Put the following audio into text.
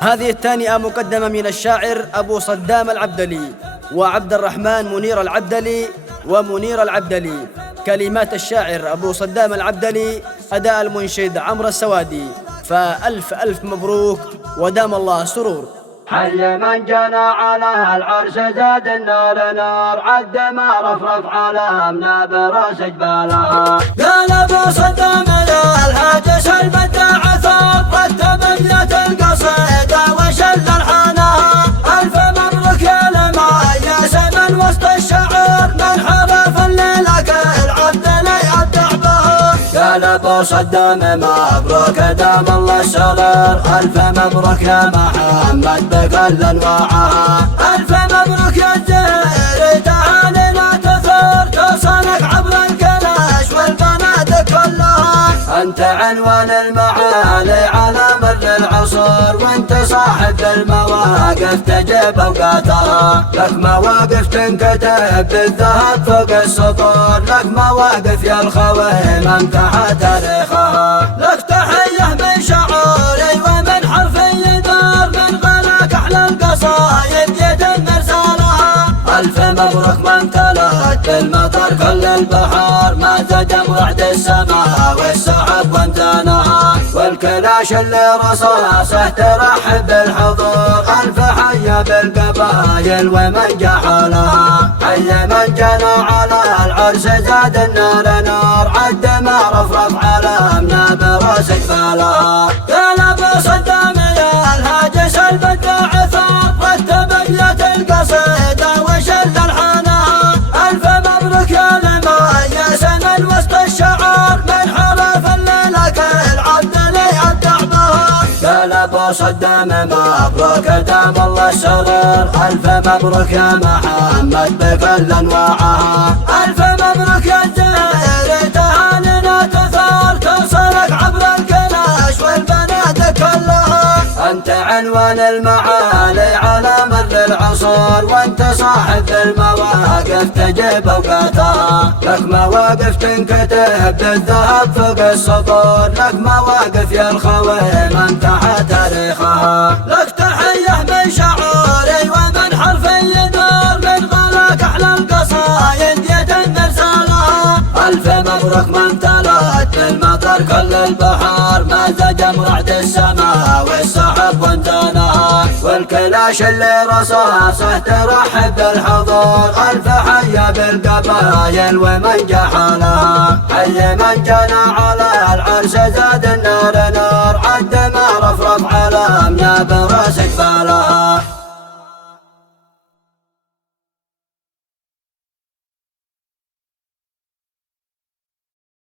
هذه التانئة مقدمة من الشاعر أبو صدام العبدلي وعبد الرحمن منير العبدلي ومنير العبدلي. كلمات الشاعر أبو صدام العبدلي، أداء المنشد عمرو السوادي. فألف ألف مبروك ودام الله سرور. حي من جنى على العرش زاد النار نار، عد ما رفرف علامنا براس جبالها. قال ابو صدام يا الهاجس البداع ثار، رتب ابنة القصيدة وشل الحانها. الف مبروك يا المعيس من وسط الشعور، من حرف الليلة كالعبد لا يبدع بها. قال ابو صدام مبروك دام الله السرور، الف مبروك يا محمد بكل انواعها. الف مبروك يا الزهر تعالي لا تثور، توصلك عبر الكلاش والبنات كلها. انت عنوان المعالي على مر العصور، وانت صاحب المواقف تجيب اوقاتها. لك مواقف تنكتب بالذهب فوق السطور، لك مواقف يا الخوي ممتحة تاريخها. لك تحية من شعوري ومن حرفي دار، من غلاك احلى القصايد يتم ارسالها. الف مبروك من تلت بالمطر كل البحار، ما تدم رعد السماء والسحب وامتنها. والكلاش اللي رصاصه ترحب بالحضور، الف حي بالقبايل ومن جحلها. حي من جنى على العرش زاد النار نار، عد ما رفرف علامنا براس جبالها. قال ابو صدام يا الهاجس البداع ثار، رتب ابنة القصيدة وشل الحانها. الف مبروك يا المعيس من وسط الشعور، من حرف الليلة كالعبد لا يبدع بها. قال ابو صدام مبروك دام الله السرور، الف مبروك يا محمد بكل انواعها. الف مبروك يا الزهر تعالي لا تثور، توصلك عبر الكلاش والبنات كلها. انت عنوان المعالي على مر العصور، وانت صاحب المواقف تجيب اوقاتها. لك مواقف تنكتب بالذهب فوق السطور، لك مواقف يا الخوي ممتحة تاريخها. لك تحية من شعوري ومن حرفي دار، من غلاك احلى القصايد يتم ارسالها. الف مبروك من تلت بالمطر كل البحار، ما زجم رعد السماء والسحب وامتنها. والكلاش اللي رصاصه ترحب بالحضور، الف حي بالقبايل ومن جحلها. حي من جنى على العرش زاد النار نار، عد